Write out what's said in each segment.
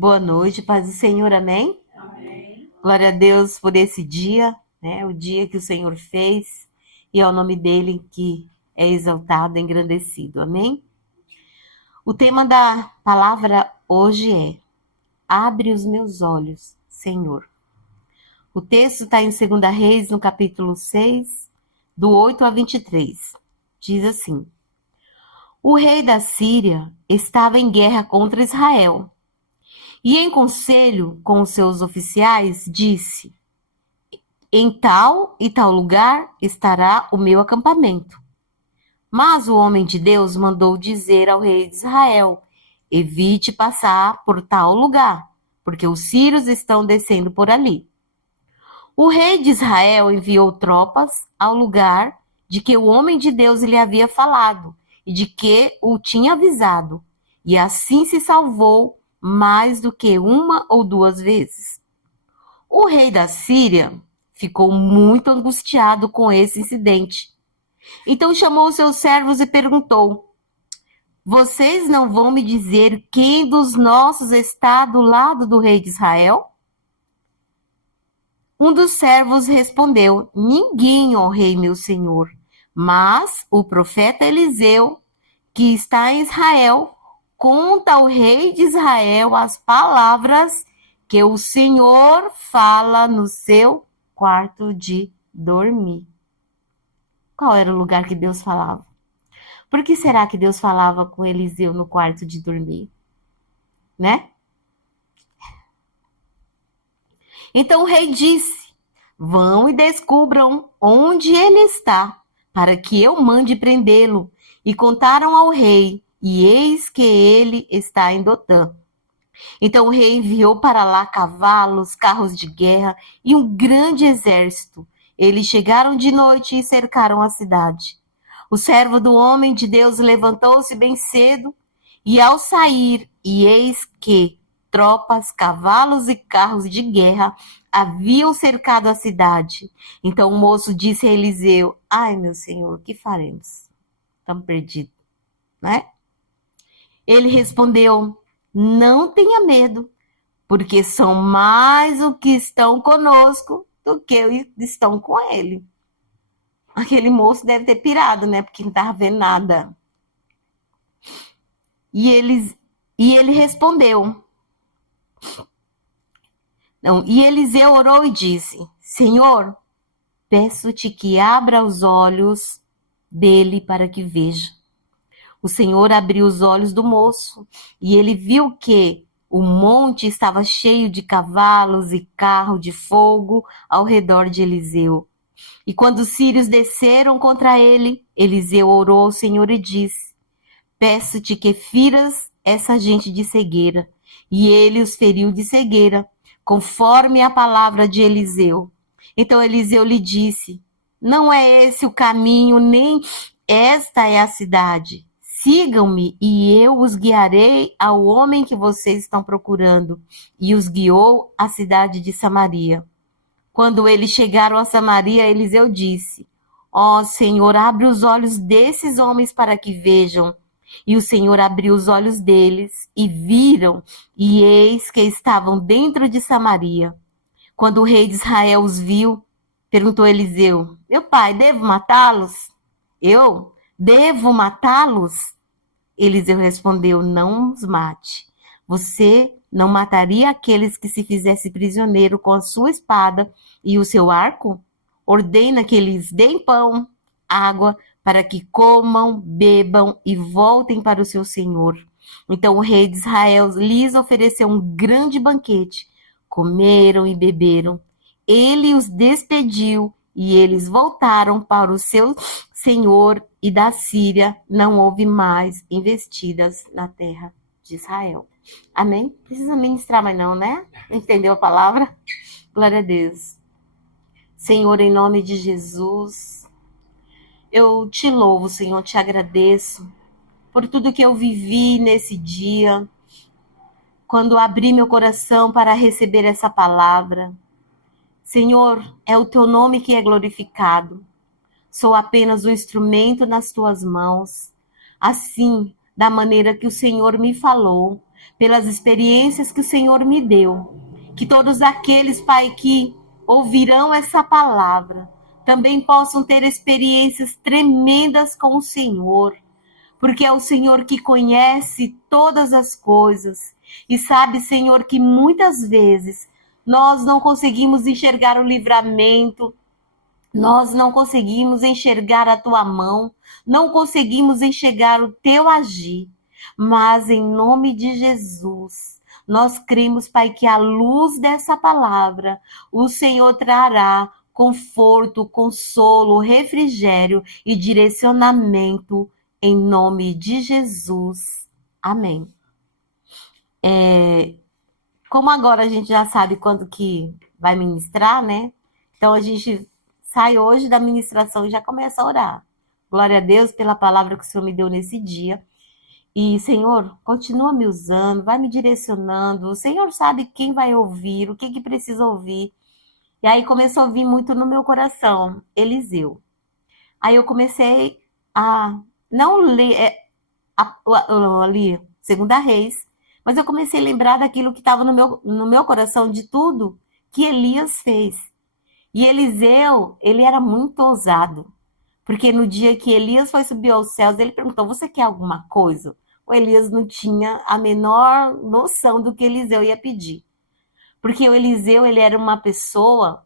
Boa noite, paz do Senhor, amém? Amém. Glória a Deus por esse dia, né? O dia que o Senhor fez, e é o nome dele que é exaltado, engrandecido, amém? O tema da palavra hoje é: abre os meus olhos, Senhor. O texto está em 2 Reis, no capítulo 6, do 8 a 23. Diz assim: O rei da Síria estava em guerra contra Israel. E em conselho com os seus oficiais, disse: Em tal e tal lugar estará o meu acampamento. Mas o homem de Deus mandou dizer ao rei de Israel: Evite passar por tal lugar, porque os sírios estão descendo por ali. O rei de Israel enviou tropas ao lugar de que o homem de Deus lhe havia falado e de que o tinha avisado, e assim se salvou mais do que uma ou duas vezes. O rei da Síria ficou muito angustiado com esse incidente. Então chamou seus servos e perguntou: Vocês não vão me dizer quem dos nossos está do lado do rei de Israel? Um dos servos respondeu: Ninguém, ó rei, meu senhor, mas o profeta Eliseu, que está em Israel, conta ao rei de Israel as palavras que o Senhor fala no seu quarto de dormir. Qual era o lugar que Deus falava? Por que será que Deus falava com Eliseu no quarto de dormir? Né? Então o rei disse: Vão e descubram onde ele está, para que eu mande prendê-lo. E contaram ao rei, e eis que ele está em Dotã. Então o rei enviou para lá cavalos, carros de guerra e um grande exército. Eles chegaram de noite e cercaram a cidade. O servo do homem de Deus levantou-se bem cedo e ao sair, e eis que tropas, cavalos e carros de guerra haviam cercado a cidade. Então o moço disse a Eliseu: Ai, meu senhor, o que faremos? Estamos perdidos, né? Ele respondeu: Não tenha medo, porque são mais os que estão conosco do que os que estão com ele. Aquele moço deve ter pirado, né? Porque não estava vendo nada. E ele respondeu. Não, e Eliseu orou e disse: Senhor, peço-te que abra os olhos dele para que veja. O Senhor abriu os olhos do moço, e ele viu que o monte estava cheio de cavalos e carro de fogo ao redor de Eliseu. E quando os sírios desceram contra ele, Eliseu orou ao Senhor e disse: Peço-te que firas essa gente de cegueira. E ele os feriu de cegueira, conforme a palavra de Eliseu. Então Eliseu lhe disse: Não é esse o caminho, nem esta é a cidade. Sigam-me e eu os guiarei ao homem que vocês estão procurando. E os guiou à cidade de Samaria. Quando eles chegaram a Samaria, Eliseu disse: Ó Senhor, abre os olhos desses homens para que vejam. E o Senhor abriu os olhos deles e viram, e eis que estavam dentro de Samaria. Quando o rei de Israel os viu, perguntou a Eliseu: Meu pai, devo matá-los? Eu devo matá-los? Eliseu respondeu: Não os mate. Você não mataria aqueles que se fizesse prisioneiro com a sua espada e o seu arco? Ordena que eles deem pão, água, para que comam, bebam e voltem para o seu senhor. Então o rei de Israel lhes ofereceu um grande banquete. Comeram e beberam. Ele os despediu e eles voltaram para o seu senhor, e da Síria não houve mais investidas na terra de Israel. Amém? Precisa ministrar mais não, né? Entendeu a palavra? Glória a Deus. Senhor, em nome de Jesus, eu te louvo, Senhor, te agradeço por tudo que eu vivi nesse dia, quando abri meu coração para receber essa palavra. Senhor, é o teu nome que é glorificado. Sou apenas um instrumento nas tuas mãos. Assim, da maneira que o Senhor me falou, pelas experiências que o Senhor me deu. Que todos aqueles, Pai, que ouvirão essa palavra, também possam ter experiências tremendas com o Senhor, porque é o Senhor que conhece todas as coisas e sabe, Senhor, que muitas vezes nós não conseguimos enxergar o livramento, nós não conseguimos enxergar a tua mão, não conseguimos enxergar o teu agir, mas em nome de Jesus, nós cremos, Pai, que à luz dessa palavra, o Senhor trará conforto, consolo, refrigério e direcionamento em nome de Jesus. Amém. Como agora a gente já sabe quando que vai ministrar, né? Então a gente sai hoje da ministração e já começa a orar. Glória a Deus pela palavra que o Senhor me deu nesse dia. E, Senhor, continua me usando, vai me direcionando. O Senhor sabe quem vai ouvir, o que que precisa ouvir. E aí começou a vir muito no meu coração, Eliseu. Aí eu comecei a não ler ali, Segunda Reis, mas eu comecei a lembrar daquilo que estava no meu coração, de tudo que Elias fez. E Eliseu, ele era muito ousado, porque no dia que Elias foi subir aos céus, ele perguntou: você quer alguma coisa? O Elias não tinha a menor noção do que Eliseu ia pedir. Porque o Eliseu, ele era uma pessoa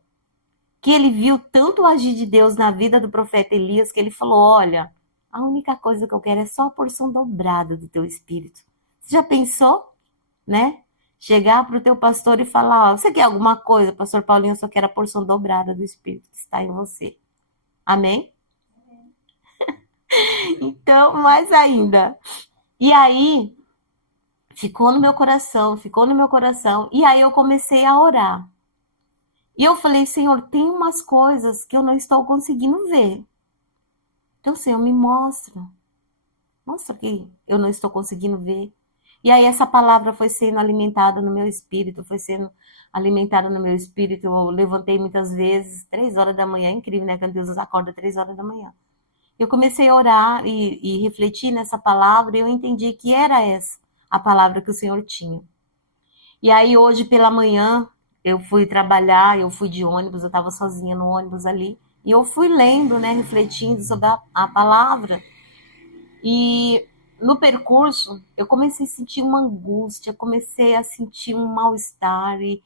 que ele viu tanto o agir de Deus na vida do profeta Elias, que ele falou: olha, a única coisa que eu quero é só a porção dobrada do teu espírito. Você já pensou, né? Chegar para o teu pastor e falar: ó, você quer alguma coisa, pastor Paulinho? Eu só quero a porção dobrada do espírito que está em você. Amém? Então, mais ainda. E aí, ficou no meu coração, ficou no meu coração. E aí eu comecei a orar. E eu falei: Senhor, tem umas coisas que eu não estou conseguindo ver. Então, Senhor, me mostra. Mostra que eu não estou conseguindo ver. E aí essa palavra foi sendo alimentada no meu espírito, foi sendo alimentada no meu espírito. Eu levantei muitas vezes, 3 horas da manhã, é incrível, né? Quando Deus acorda 3 horas da manhã. Eu comecei a orar e refletir nessa palavra, e eu entendi que era essa a palavra que o Senhor tinha. E aí hoje pela manhã, eu fui trabalhar, eu fui de ônibus, eu estava sozinha no ônibus ali, e eu fui lendo, né, refletindo sobre a palavra. E no percurso, eu comecei a sentir uma angústia, comecei a sentir um mal-estar. E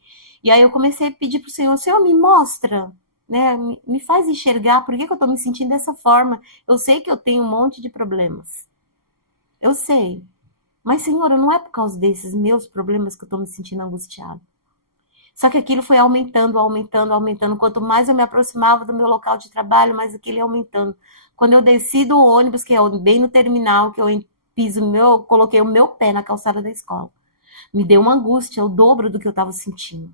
aí eu comecei a pedir para o Senhor: Senhor, me mostra, né? Me faz enxergar por que eu estou me sentindo dessa forma. Eu sei que eu tenho um monte de problemas. Eu sei. Mas, Senhor, não é por causa desses meus problemas que eu estou me sentindo angustiada. Só que aquilo foi aumentando, aumentando, aumentando. Quanto mais eu me aproximava do meu local de trabalho, mais aquilo ia aumentando. Quando eu desci do ônibus, que é bem no terminal, que eu coloquei o meu pé na calçada da escola, me deu uma angústia, o dobro do que eu estava sentindo.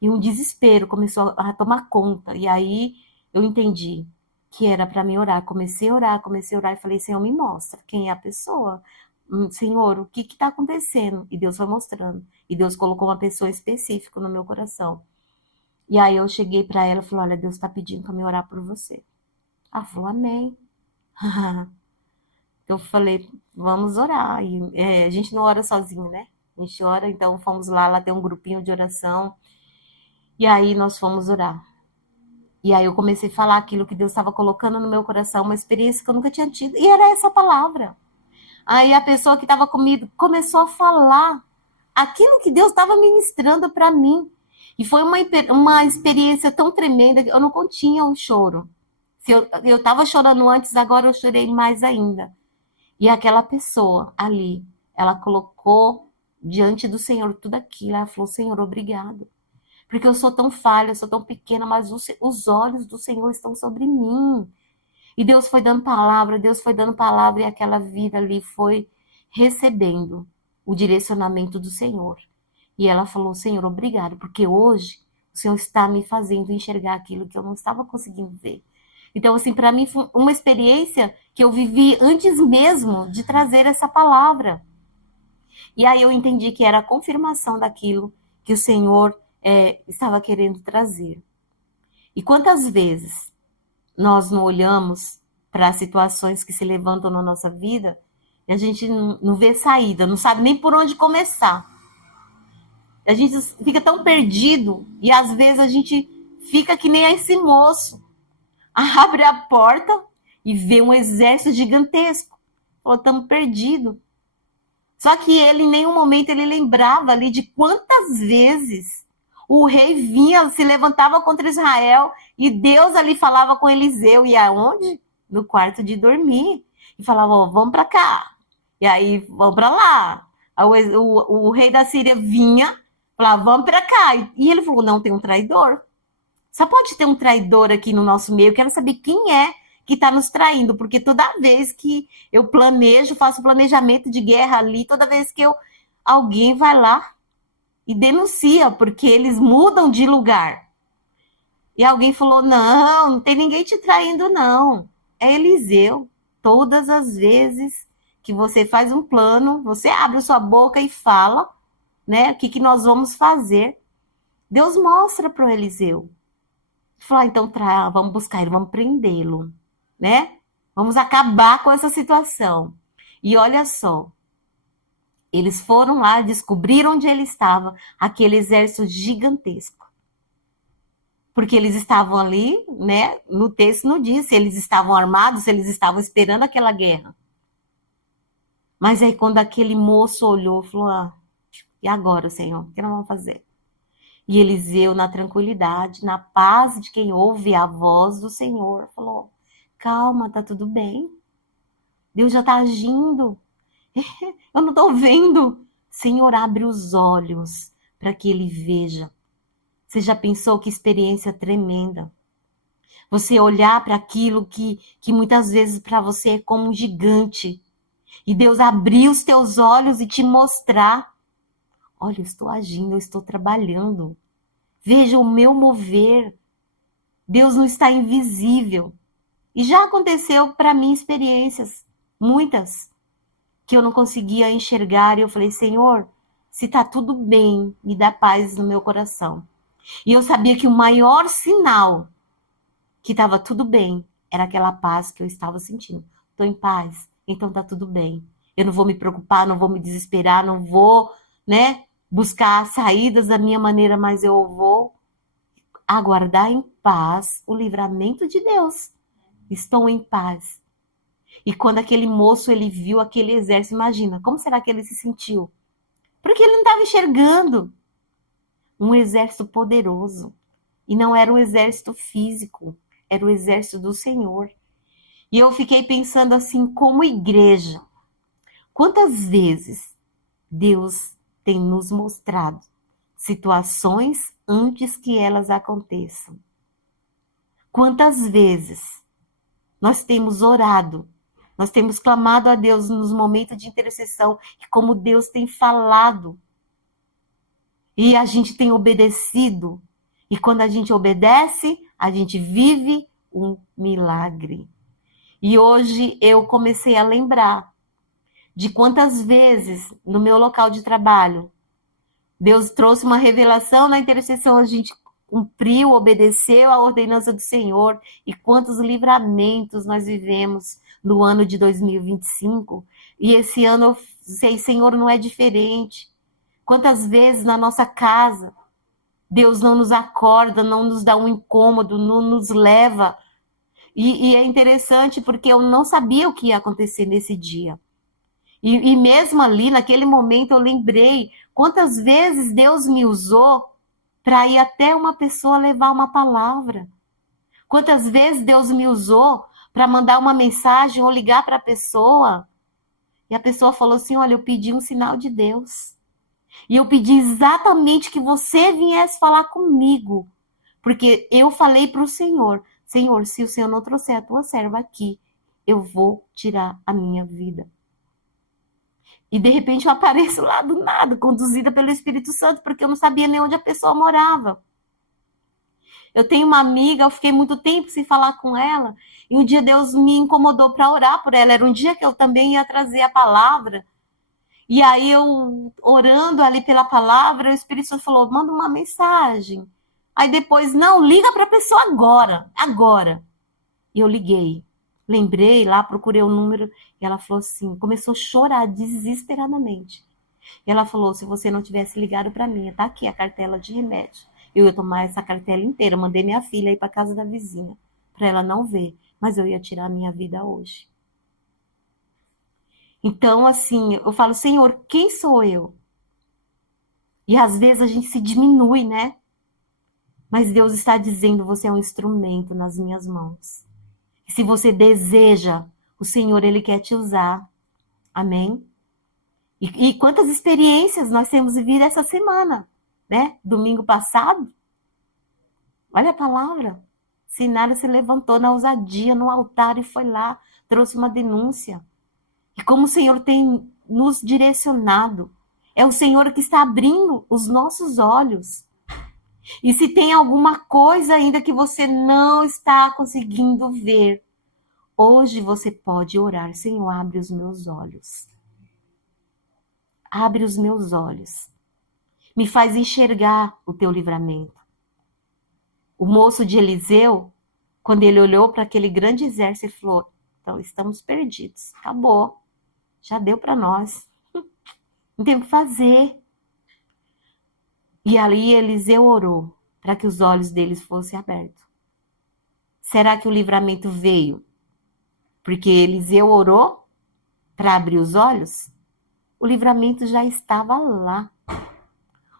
E um desespero começou a tomar conta. E aí eu entendi que era para mim orar. Comecei a orar e falei: Senhor, me mostra quem é a pessoa. Senhor, o que está acontecendo? E Deus foi mostrando. E Deus colocou uma pessoa específica no meu coração. E aí eu cheguei para ela e falei: olha, Deus está pedindo para me orar por você. Ela falou: amém. Eu falei: vamos orar. E, a gente não ora sozinho, né? A gente ora, então fomos lá tem um grupinho de oração. E aí nós fomos orar. E aí eu comecei a falar aquilo que Deus estava colocando no meu coração, uma experiência que eu nunca tinha tido. E era essa palavra. Aí a pessoa que estava comigo começou a falar aquilo que Deus estava ministrando para mim. E foi uma experiência tão tremenda que eu não continha o choro. Se eu estava chorando antes, agora eu chorei mais ainda. E aquela pessoa ali, ela colocou diante do Senhor tudo aquilo. Ela falou: Senhor, obrigado. Porque eu sou tão falha, eu sou tão pequena, mas os olhos do Senhor estão sobre mim. E Deus foi dando palavra, Deus foi dando palavra, e aquela vida ali foi recebendo o direcionamento do Senhor. E ela falou: Senhor, obrigado, porque hoje o Senhor está me fazendo enxergar aquilo que eu não estava conseguindo ver. Então, assim, para mim foi uma experiência que eu vivi antes mesmo de trazer essa palavra. E aí eu entendi que era a confirmação daquilo que o Senhor estava querendo trazer. E quantas vezes nós não olhamos para as situações que se levantam na nossa vida E a gente não vê saída, não sabe nem por onde começar. A gente fica tão perdido e às vezes a gente fica que nem esse moço. Abre a porta e vê um exército gigantesco. Falou, estamos perdidos. Só que ele, em nenhum momento, ele lembrava ali de quantas vezes o rei vinha, se levantava contra Israel e Deus ali falava com Eliseu. E aonde? No quarto de dormir. E falava, oh, vamos para cá. E aí, vamos para lá. O rei da Síria vinha, falava, vamos para cá. E ele falou, não, tem um traidor. Só pode ter um traidor aqui no nosso meio. Eu quero saber quem é que está nos traindo, porque toda vez que eu planejo, faço planejamento de guerra ali, toda vez que alguém vai lá e denuncia, porque eles mudam de lugar. E alguém falou, não tem ninguém te traindo, não. É Eliseu. Todas as vezes que você faz um plano, você abre sua boca e fala, né, o que nós vamos fazer. Deus mostra para o Eliseu. Falou, então vamos buscar ele, vamos prendê-lo, né? Vamos acabar com essa situação. E olha só, eles foram lá, descobriram onde ele estava, aquele exército gigantesco. Porque eles estavam ali, né? No texto não diz se eles estavam armados, se eles estavam esperando aquela guerra. Mas aí quando aquele moço olhou, falou, e agora, Senhor, o que nós vamos fazer? E Eliseu, na tranquilidade, na paz de quem ouve a voz do Senhor, falou, calma, tá tudo bem. Deus já tá agindo. Eu não tô vendo. Senhor, abre os olhos para que ele veja. Você já pensou que experiência tremenda? Você olhar para aquilo que muitas vezes para você é como um gigante. E Deus abrir os teus olhos e te mostrar. Olha, eu estou agindo, eu estou trabalhando. Veja o meu mover. Deus não está invisível. E já aconteceu para mim experiências, muitas, que eu não conseguia enxergar. E eu falei, Senhor, se está tudo bem, me dá paz no meu coração. E eu sabia que o maior sinal que estava tudo bem era aquela paz que eu estava sentindo. Estou em paz, então está tudo bem. Eu não vou me preocupar, não vou me desesperar, não vou, né, buscar saídas da minha maneira, mas eu vou aguardar em paz o livramento de Deus. Estou em paz. E quando aquele moço ele viu aquele exército, imagina, como será que ele se sentiu? Porque ele não estava enxergando um exército poderoso. E não era um exército físico, era o exército do Senhor. E eu fiquei pensando assim, como igreja, quantas vezes Deus tem nos mostrado situações antes que elas aconteçam? Quantas vezes nós temos orado, nós temos clamado a Deus nos momentos de intercessão, e como Deus tem falado, e a gente tem obedecido, e quando a gente obedece, a gente vive um milagre. E hoje eu comecei a lembrar de quantas vezes no meu local de trabalho, Deus trouxe uma revelação na intercessão, a gente cumpriu, obedeceu a ordenança do Senhor, e quantos livramentos nós vivemos no ano de 2025, e esse ano eu sei, Senhor, não é diferente. Quantas vezes na nossa casa, Deus não nos acorda, não nos dá um incômodo, não nos leva. E é interessante porque eu não sabia o que ia acontecer nesse dia. E mesmo ali, naquele momento, eu lembrei quantas vezes Deus me usou para ir até uma pessoa levar uma palavra. Quantas vezes Deus me usou para mandar uma mensagem ou ligar para a pessoa. E a pessoa falou assim, olha, eu pedi um sinal de Deus. E eu pedi exatamente que você viesse falar comigo. Porque eu falei para o Senhor, Senhor, se o Senhor não trouxer a tua serva aqui, eu vou tirar a minha vida. E de repente eu apareço lá do nada, conduzida pelo Espírito Santo, porque eu não sabia nem onde a pessoa morava. Eu tenho uma amiga, eu fiquei muito tempo sem falar com ela, e um dia Deus me incomodou para orar por ela. Era um dia que eu também ia trazer a palavra. E aí eu, orando ali pela palavra, o Espírito Santo falou, manda uma mensagem. Aí depois, não, liga para a pessoa agora. E eu liguei. lembrei lá, procurei o número, e ela falou assim, começou a chorar desesperadamente. E ela falou, se você não tivesse ligado para mim, tá aqui a cartela de remédio. Eu ia tomar essa cartela inteira, mandei minha filha ir para casa da vizinha, para ela não ver, mas eu ia tirar a minha vida hoje. Então, assim, eu falo, Senhor, quem sou eu? E às vezes a gente se diminui, né? Mas Deus está dizendo, você é um instrumento nas minhas mãos. E se você deseja, o Senhor, Ele quer te usar. Amém? E quantas experiências nós temos vivido essa semana, né? Domingo passado, olha a palavra. Sinara se levantou na ousadia, no altar e foi lá, trouxe uma denúncia. E como o Senhor tem nos direcionado, é o Senhor que está abrindo os nossos olhos. E se tem alguma coisa ainda que você não está conseguindo ver, hoje você pode orar, Senhor, abre os meus olhos. Abre os meus olhos. Me faz enxergar o teu livramento. O moço de Eliseu, quando ele olhou para aquele grande exército, ele falou, então estamos perdidos, acabou, já deu para nós, não tem o que fazer. E ali Eliseu orou para que os olhos deles fossem abertos. Será que o livramento veio porque Eliseu orou para abrir os olhos? O livramento já estava lá.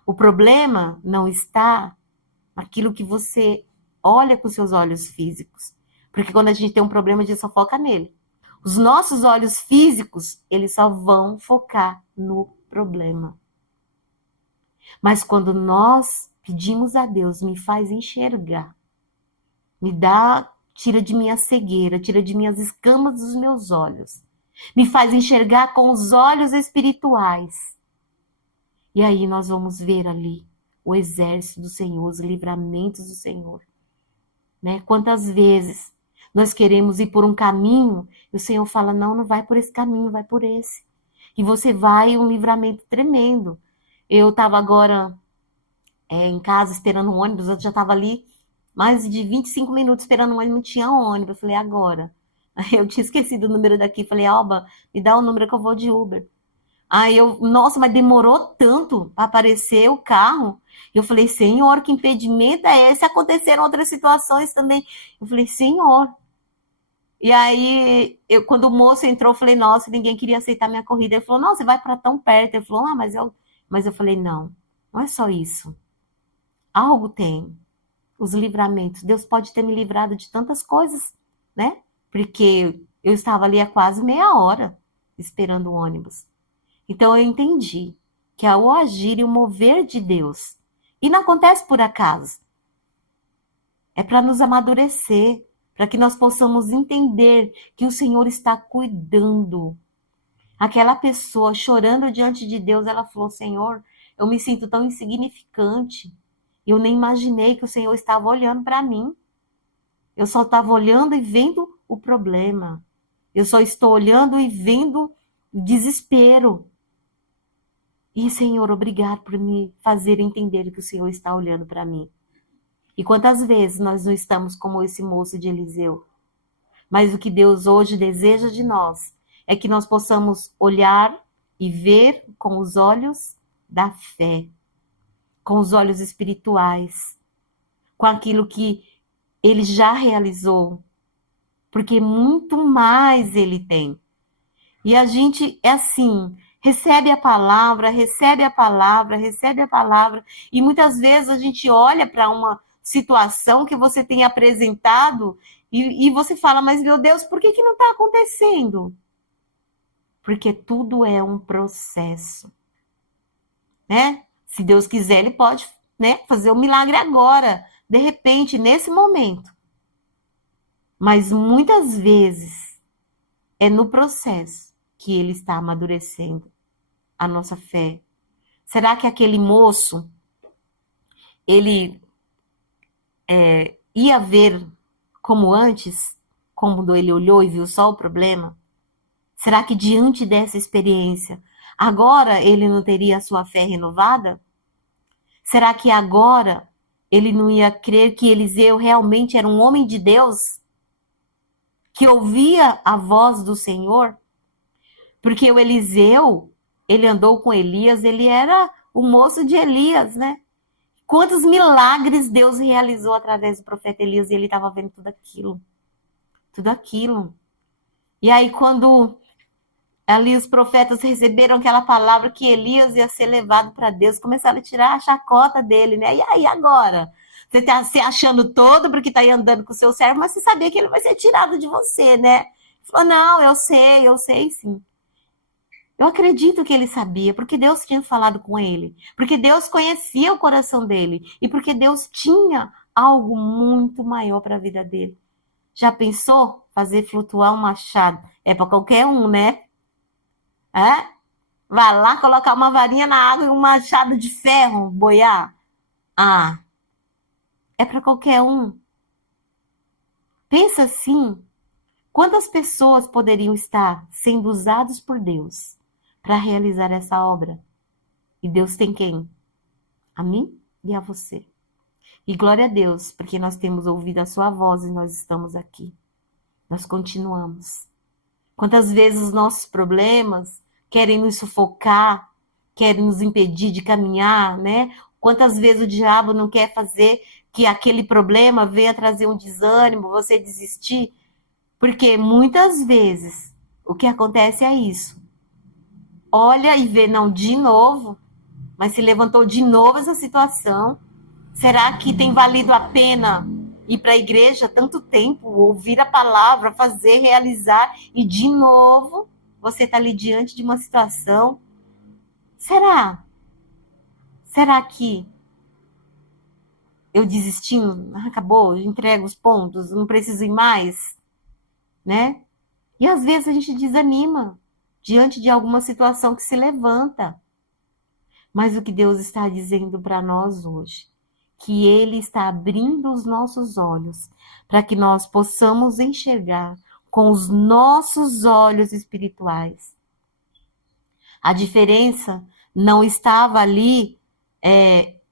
O problema não está naquilo que você olha com seus olhos físicos. Porque quando a gente tem um problema, a gente só foca nele. Os nossos olhos físicos, eles só vão focar no problema. Mas quando nós pedimos a Deus, me faz enxergar, me dá, tira de minha cegueira, tira de minhas escamas dos meus olhos, me faz enxergar com os olhos espirituais. E aí nós vamos ver ali o exército do Senhor, os livramentos do Senhor. Né? Quantas vezes nós queremos ir por um caminho e o Senhor fala, não, não vai por esse caminho, vai por esse. E você vai um livramento tremendo. Eu estava agora em casa esperando um ônibus, eu já estava ali mais de 25 minutos esperando um ônibus, não tinha ônibus. Eu falei, agora. Aí eu tinha esquecido o número daqui, falei, Alba, me dá o número que eu vou de Uber. Aí eu, nossa, mas demorou tanto para aparecer o carro. Eu falei, Senhor, que impedimento é esse? Aconteceram outras situações também. Eu falei, Senhor. E aí, quando o moço entrou, eu falei, nossa, ninguém queria aceitar minha corrida. Ele falou, não, você vai para tão perto. Ele falou, mas eu falei, não, não é só isso. Algo tem. Os livramentos. Deus pode ter me livrado de tantas coisas, né? Porque eu estava ali há quase meia hora esperando o ônibus. Então eu entendi que é o agir e o mover de Deus. E não acontece por acaso. É para nos amadurecer, para que nós possamos entender que o Senhor está cuidando. Aquela pessoa chorando diante de Deus, ela falou, Senhor, eu me sinto tão insignificante. Eu nem imaginei que o Senhor estava olhando para mim. Eu só estava olhando e vendo o problema. Eu só estou olhando e vendo o desespero. E, Senhor, obrigado por me fazer entender que o Senhor está olhando para mim. E quantas vezes nós não estamos como esse moço de Eliseu? Mas o que Deus hoje deseja de nós é que nós possamos olhar e ver com os olhos da fé, com os olhos espirituais, com aquilo que Ele já realizou, porque muito mais Ele tem. E a gente é assim, recebe a palavra, recebe a palavra, recebe a palavra, e muitas vezes a gente olha para uma situação que você tem apresentado e você fala, mas meu Deus, por que não está acontecendo? Porque tudo é um processo, né? Se Deus quiser, Ele pode, né, fazer um milagre agora, de repente, nesse momento. Mas muitas vezes é no processo que Ele está amadurecendo a nossa fé. Será que aquele moço, ele ia ver como antes, quando ele olhou e viu só o problema? Será que diante dessa experiência, agora ele não teria a sua fé renovada? Será que agora ele não ia crer que Eliseu realmente era um homem de Deus? que ouvia a voz do Senhor, porque o Eliseu, ele andou com Elias, ele era o moço de Elias, né? Quantos milagres Deus realizou através do profeta Elias, e ele estava vendo tudo aquilo. Tudo aquilo. E aí, quando ali os profetas receberam aquela palavra que Elias ia ser levado para Deus, começaram a tirar a chacota dele, né? E aí, agora? Você está se achando todo porque está aí andando com o seu servo, mas você sabia que ele vai ser tirado de você, né? Ele falou, não, eu sei sim. Eu acredito que ele sabia, porque Deus tinha falado com ele, porque Deus conhecia o coração dele e porque Deus tinha algo muito maior para a vida dele. Já pensou fazer flutuar um machado? É para qualquer um, né? É? Vai lá colocar uma varinha na água e um machado de ferro boiar. Ah, é para qualquer um. Pensa assim, quantas pessoas poderiam estar sendo usadas por Deus para realizar essa obra? E Deus tem quem? A mim e a você. E glória a Deus, porque nós temos ouvido a sua voz e nós estamos aqui. Nós continuamos. Quantas vezes os nossos problemas querem nos sufocar, querem nos impedir de caminhar, né? Quantas vezes o diabo não quer fazer que aquele problema venha trazer um desânimo, você desistir? Porque muitas vezes o que acontece é isso. Olha e vê, não, de novo, mas se levantou de novo essa situação. Será que tem valido a pena ir para a igreja tanto tempo, ouvir a palavra, fazer, realizar, e de novo você está ali diante de uma situação? Será? Será que eu desistindo? Acabou, entrego os pontos, não preciso ir mais, né? E às vezes a gente desanima diante de alguma situação que se levanta. Mas o que Deus está dizendo para nós hoje, que Ele está abrindo os nossos olhos para que nós possamos enxergar com os nossos olhos espirituais. A diferença não estava ali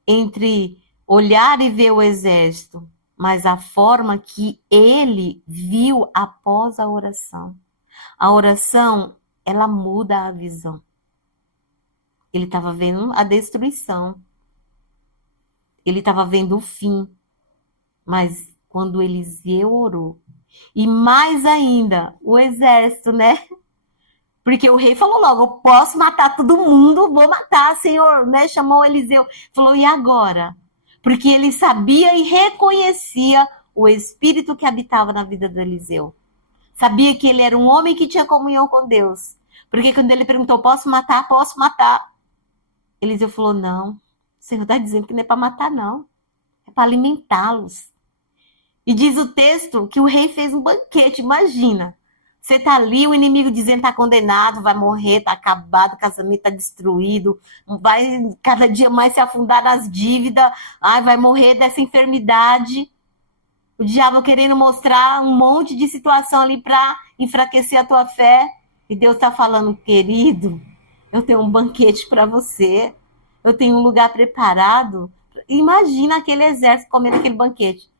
entre olhar e ver o exército, mas a forma que ele viu após a oração. A oração, ela muda a visão. Ele estava vendo a destruição. Ele estava vendo o fim. Mas quando Eliseu orou, e mais ainda, o exército, né? Porque o rei falou logo, eu posso matar todo mundo, vou matar, Senhor, né? Chamou Eliseu. Falou, e agora? Porque ele sabia e reconhecia o espírito que habitava na vida do Eliseu. Sabia que ele era um homem que tinha comunhão com Deus. Porque quando ele perguntou, posso matar? Posso matar. Eliseu falou, não, o Senhor está dizendo que não é para matar, não. É para alimentá-los. E diz o texto que o rei fez um banquete, imagina. Você tá ali, o inimigo dizendo que tá condenado, vai morrer, tá acabado, o casamento tá destruído, vai cada dia mais se afundar nas dívidas, vai morrer dessa enfermidade. O diabo querendo mostrar um monte de situação ali para enfraquecer a tua fé. E Deus tá falando, querido, eu tenho um banquete para você, eu tenho um lugar preparado. Imagina aquele exército comendo aquele banquete.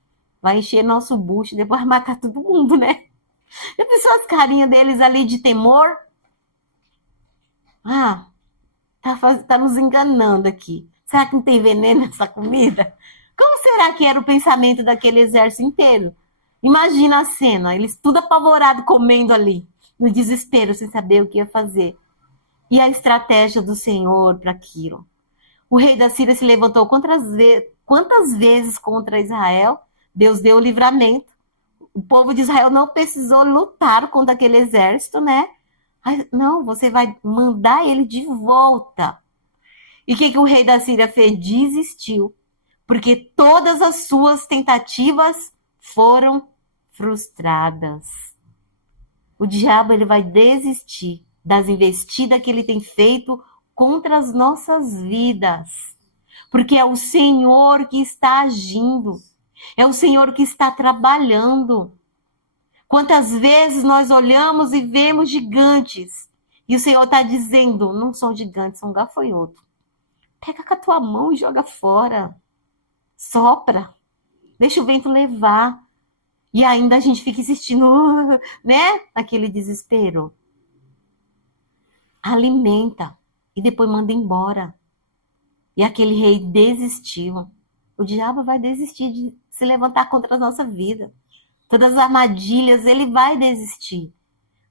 Vai encher nosso bucho, depois vai matar todo mundo, né? Já pensou as carinhas deles ali de temor? Tá nos enganando aqui. Será que não tem veneno nessa comida? Como será que era o pensamento daquele exército inteiro? Imagina a cena, eles tudo apavorado comendo ali, no desespero, sem saber o que ia fazer. E a estratégia do Senhor para aquilo? O rei da Síria se levantou quantas vezes contra Israel? Deus deu o livramento. O povo de Israel não precisou lutar contra aquele exército, né? Não, você vai mandar ele de volta. E o que o rei da Síria fez? Desistiu. Porque todas as suas tentativas foram frustradas. O diabo ele vai desistir das investidas que ele tem feito contra as nossas vidas. Porque é o Senhor que está agindo. É o Senhor que está trabalhando. Quantas vezes nós olhamos e vemos gigantes, e o Senhor está dizendo, não são gigantes, são gafanhotos. Pega com a tua mão e joga fora. Sopra. Deixa o vento levar. E ainda a gente fica insistindo, né? Naquele desespero. Alimenta e depois manda embora. E aquele rei desistiu. O diabo vai desistir de se levantar contra a nossa vida. Todas as armadilhas, ele vai desistir.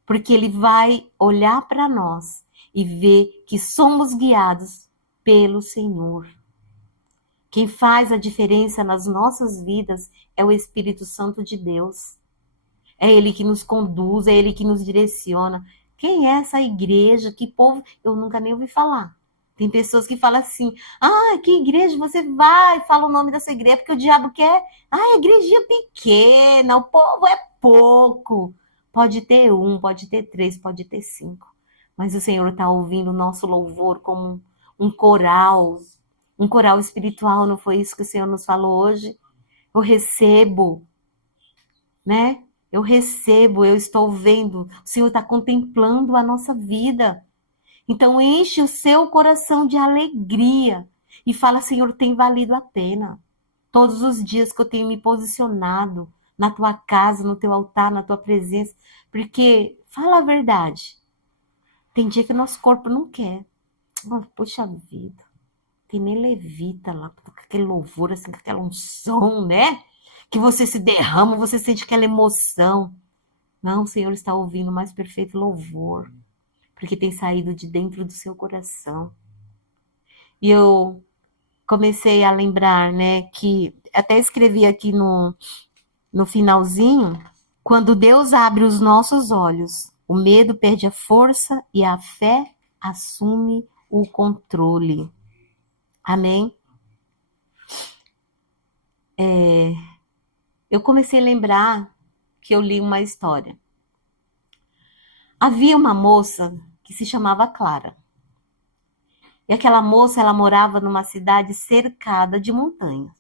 Porque ele vai olhar para nós e ver que somos guiados pelo Senhor. Quem faz a diferença nas nossas vidas é o Espírito Santo de Deus. É Ele que nos conduz, é Ele que nos direciona. Quem é essa igreja? Que povo? Eu nunca nem ouvi falar. Tem pessoas que falam assim, que igreja você vai? Fala o nome dessa igreja, porque o diabo quer. Igrejinha pequena, o povo é pouco. Pode ter 1, pode ter 3, pode ter 5. Mas o Senhor está ouvindo o nosso louvor como um coral espiritual, não foi isso que o Senhor nos falou hoje? Eu recebo, né? Eu recebo, eu estou vendo, o Senhor está contemplando a nossa vida. Então enche o seu coração de alegria e fala, Senhor, tem valido a pena. Todos os dias que eu tenho me posicionado na tua casa, no teu altar, na tua presença, porque, fala a verdade, tem dia que nosso corpo não quer. Puxa vida. Tem nem levita lá, com aquele louvor, assim, com aquela unção, né? Que você se derrama, você sente aquela emoção. Não, o Senhor está ouvindo o mais perfeito louvor, porque tem saído de dentro do seu coração. E eu comecei a lembrar, né, que até escrevi aqui no finalzinho, quando Deus abre os nossos olhos, o medo perde a força e a fé assume o controle. Amém? Eu comecei a lembrar que eu li uma história. Havia uma moça que se chamava Clara. E aquela moça, ela morava numa cidade cercada de montanhas.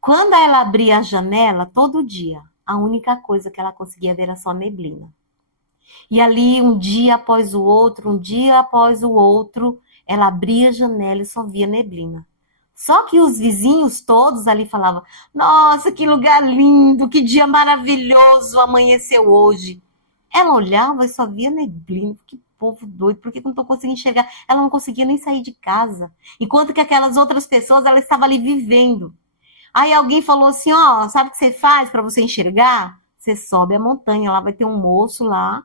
Quando ela abria a janela, todo dia, a única coisa que ela conseguia ver era só neblina. E ali, um dia após o outro, ela abria a janela e só via neblina. Só que os vizinhos todos ali falavam, nossa, que lugar lindo, que dia maravilhoso amanheceu hoje. Ela olhava e só via neblina, que povo doido, por que não estou conseguindo enxergar? Ela não conseguia nem sair de casa. Enquanto que aquelas outras pessoas, ela estava ali vivendo. Aí alguém falou assim, sabe o que você faz para você enxergar? Você sobe a montanha, lá vai ter um moço lá,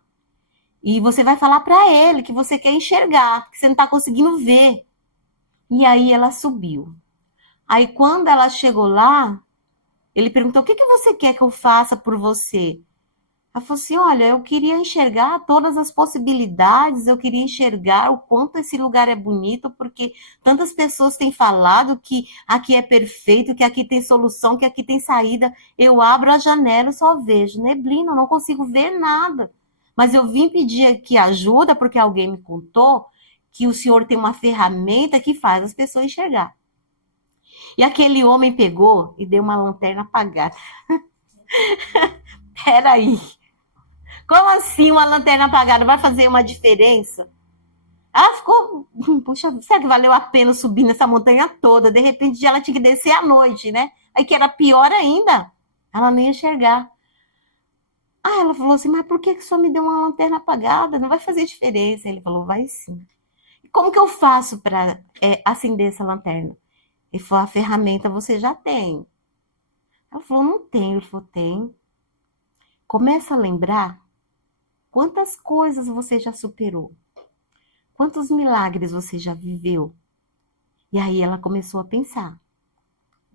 e você vai falar para ele que você quer enxergar, que você não está conseguindo ver. E aí ela subiu. Aí quando ela chegou lá, ele perguntou, o que você quer que eu faça por você? Ela falou assim, olha, eu queria enxergar todas as possibilidades, eu queria enxergar o quanto esse lugar é bonito, porque tantas pessoas têm falado que aqui é perfeito, que aqui tem solução, que aqui tem saída. Eu abro a janela e só vejo neblina, eu não consigo ver nada. Mas eu vim pedir aqui ajuda, porque alguém me contou que o senhor tem uma ferramenta que faz as pessoas enxergar. E aquele homem pegou e deu uma lanterna apagada. Peraí. Como assim uma lanterna apagada vai fazer uma diferença? Ela ficou, puxa, será que valeu a pena subir nessa montanha toda? De repente ela tinha que descer à noite, né? Aí que era pior ainda, ela nem ia enxergar. Ela falou assim, mas por que só me deu uma lanterna apagada? Não vai fazer diferença. Ele falou, vai sim. E como que eu faço para acender essa lanterna? Ele falou, a ferramenta você já tem. Ela falou, não tenho. Ele falou, tem. Começa a lembrar quantas coisas você já superou. Quantos milagres você já viveu? E aí ela começou a pensar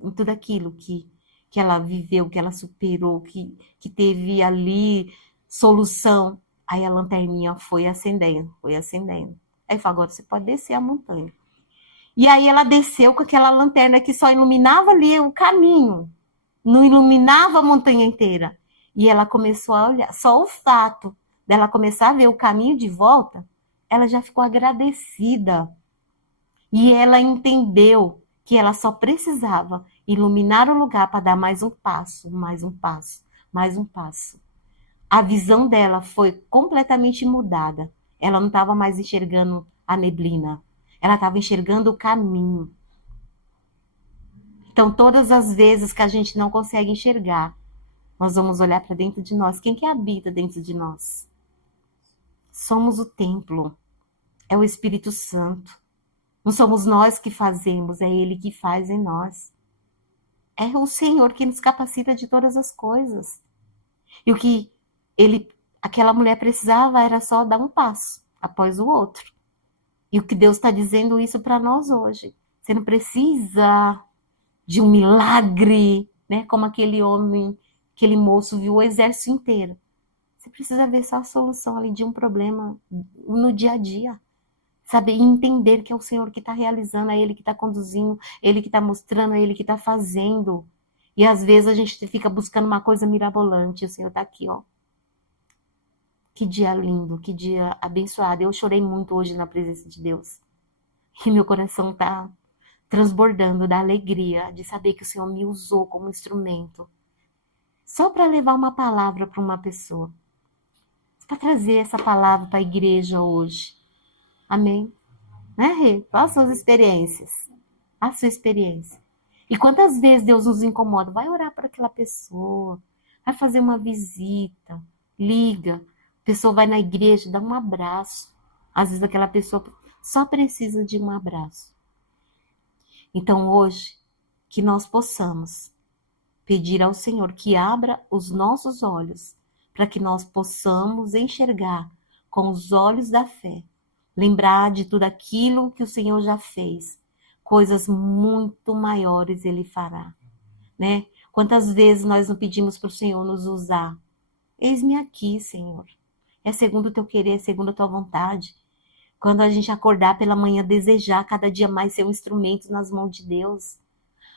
em tudo aquilo que ela viveu, que ela superou, que teve ali solução. Aí a lanterninha foi acendendo, foi acendendo. Aí falou, agora você pode descer a montanha. E aí ela desceu com aquela lanterna que só iluminava ali o caminho, não iluminava a montanha inteira. E ela começou a olhar, só o fato dela começar a ver o caminho de volta, ela já ficou agradecida. E ela entendeu que ela só precisava iluminar o lugar para dar mais um passo, mais um passo, mais um passo. A visão dela foi completamente mudada. Ela não estava mais enxergando a neblina. Ela estava enxergando o caminho. Então, todas as vezes que a gente não consegue enxergar, nós vamos olhar para dentro de nós. Quem que habita dentro de nós? Somos o templo, é o Espírito Santo. Não somos nós que fazemos, é Ele que faz em nós. É o Senhor que nos capacita de todas as coisas. E o que aquela mulher precisava era só dar um passo após o outro. E o que Deus está dizendo isso para nós hoje. Você não precisa de um milagre, né? Como aquele homem, aquele moço viu o exército inteiro. Você precisa ver só a solução ali de um problema no dia a dia. Saber e entender que é o Senhor que está realizando, é Ele que está conduzindo, Ele que está mostrando, é Ele que está fazendo. E às vezes a gente fica buscando uma coisa mirabolante. O Senhor está aqui, ó. Que dia lindo, que dia abençoado. Eu chorei muito hoje na presença de Deus. E meu coração está transbordando da alegria de saber que o Senhor me usou como instrumento. Só para levar uma palavra para uma pessoa. Para trazer essa palavra para a igreja hoje. Amém? Né, Rê? Quais as suas experiências? A sua experiência. E quantas vezes Deus nos incomoda? Vai orar para aquela pessoa. Vai fazer uma visita. Liga. A pessoa vai na igreja, dá um abraço. Às vezes aquela pessoa só precisa de um abraço. Então hoje, que nós possamos pedir ao Senhor que abra os nossos olhos para que nós possamos enxergar com os olhos da fé. Lembrar de tudo aquilo que o Senhor já fez. Coisas muito maiores Ele fará. Né? Quantas vezes nós não pedimos para o Senhor nos usar? Eis-me aqui, Senhor. É segundo o teu querer, é segundo a tua vontade. Quando a gente acordar pela manhã, desejar cada dia mais ser um instrumento nas mãos de Deus.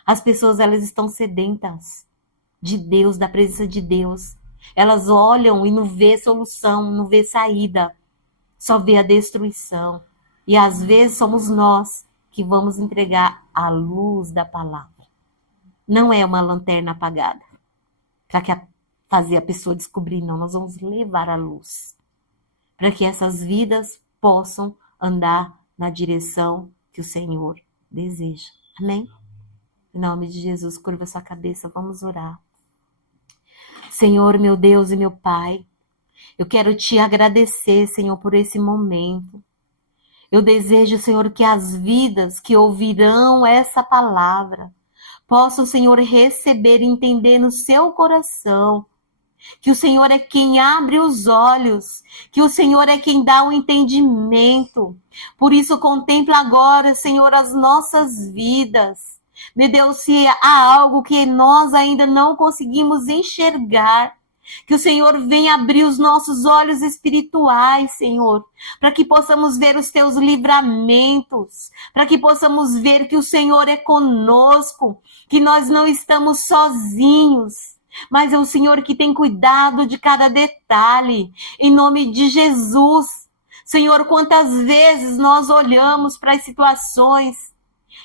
As pessoas, elas estão sedentas de Deus, da presença de Deus. Elas olham e não vê solução, não vê saída. Só vê a destruição. E às vezes somos nós que vamos entregar a luz da palavra. Não é uma lanterna apagada para fazer a pessoa descobrir, não. Nós vamos levar a luz para que essas vidas possam andar na direção que o Senhor deseja. Amém? Em nome de Jesus, curva sua cabeça, vamos orar. Senhor, meu Deus e meu Pai, eu quero te agradecer, Senhor, por esse momento. Eu desejo, Senhor, que as vidas que ouvirão essa palavra possam, Senhor, receber e entender no seu coração que o Senhor é quem abre os olhos, que o Senhor é quem dá o entendimento. Por isso, contempla agora, Senhor, as nossas vidas. Meu Deus, se há algo que nós ainda não conseguimos enxergar, que o Senhor venha abrir os nossos olhos espirituais, Senhor, para que possamos ver os teus livramentos, para que possamos ver que o Senhor é conosco, que nós não estamos sozinhos, mas é o Senhor que tem cuidado de cada detalhe, em nome de Jesus. Senhor, quantas vezes nós olhamos para as situações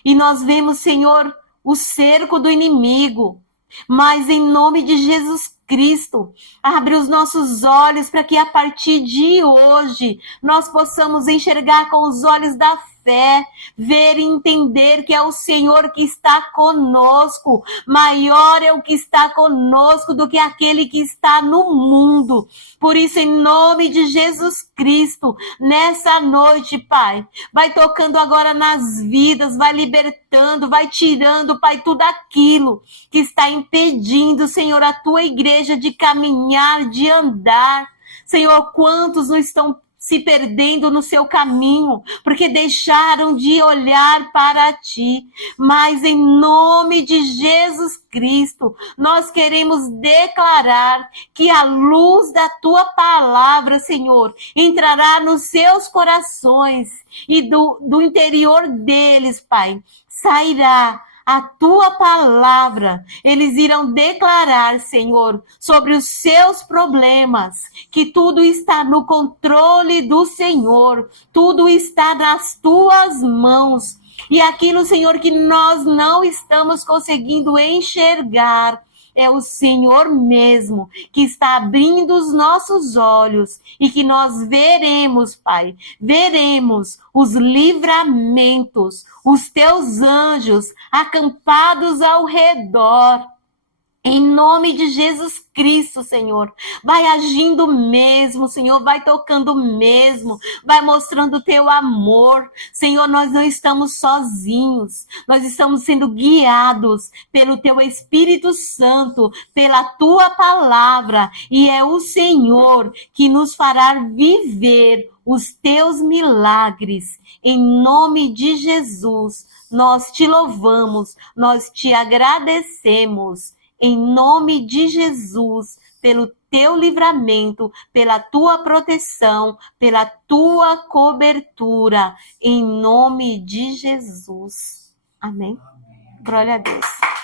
e nós vemos, Senhor, o cerco do inimigo, mas em nome de Jesus Cristo, abre os nossos olhos para que a partir de hoje nós possamos enxergar com os olhos da fé, ver e entender que é o Senhor que está conosco. Maior é o que está conosco do que aquele que está no mundo. Por isso, em nome de Jesus Cristo, nessa noite, Pai, vai tocando agora nas vidas, vai libertando, vai tirando, Pai, tudo aquilo que está impedindo, Senhor, a tua igreja de caminhar, de andar. Senhor, quantos não estão se perdendo no seu caminho, porque deixaram de olhar para ti. Mas em nome de Jesus Cristo, nós queremos declarar que a luz da tua palavra, Senhor, entrará nos seus corações e do interior deles, Pai, sairá a tua palavra. Eles irão declarar, Senhor, sobre os seus problemas, que tudo está no controle do Senhor, tudo está nas tuas mãos. E aquilo, Senhor, que nós não estamos conseguindo enxergar, é o Senhor mesmo que está abrindo os nossos olhos e que nós veremos, Pai, veremos os livramentos, os teus anjos acampados ao redor. Em nome de Jesus Cristo, Senhor, vai agindo mesmo, Senhor, vai tocando mesmo, vai mostrando o teu amor. Senhor, nós não estamos sozinhos, nós estamos sendo guiados pelo teu Espírito Santo, pela tua palavra, e é o Senhor que nos fará viver os teus milagres. Em nome de Jesus, nós te louvamos, nós te agradecemos. Em nome de Jesus, pelo teu livramento, pela tua proteção, pela tua cobertura, em nome de Jesus. Amém. Glória a Deus.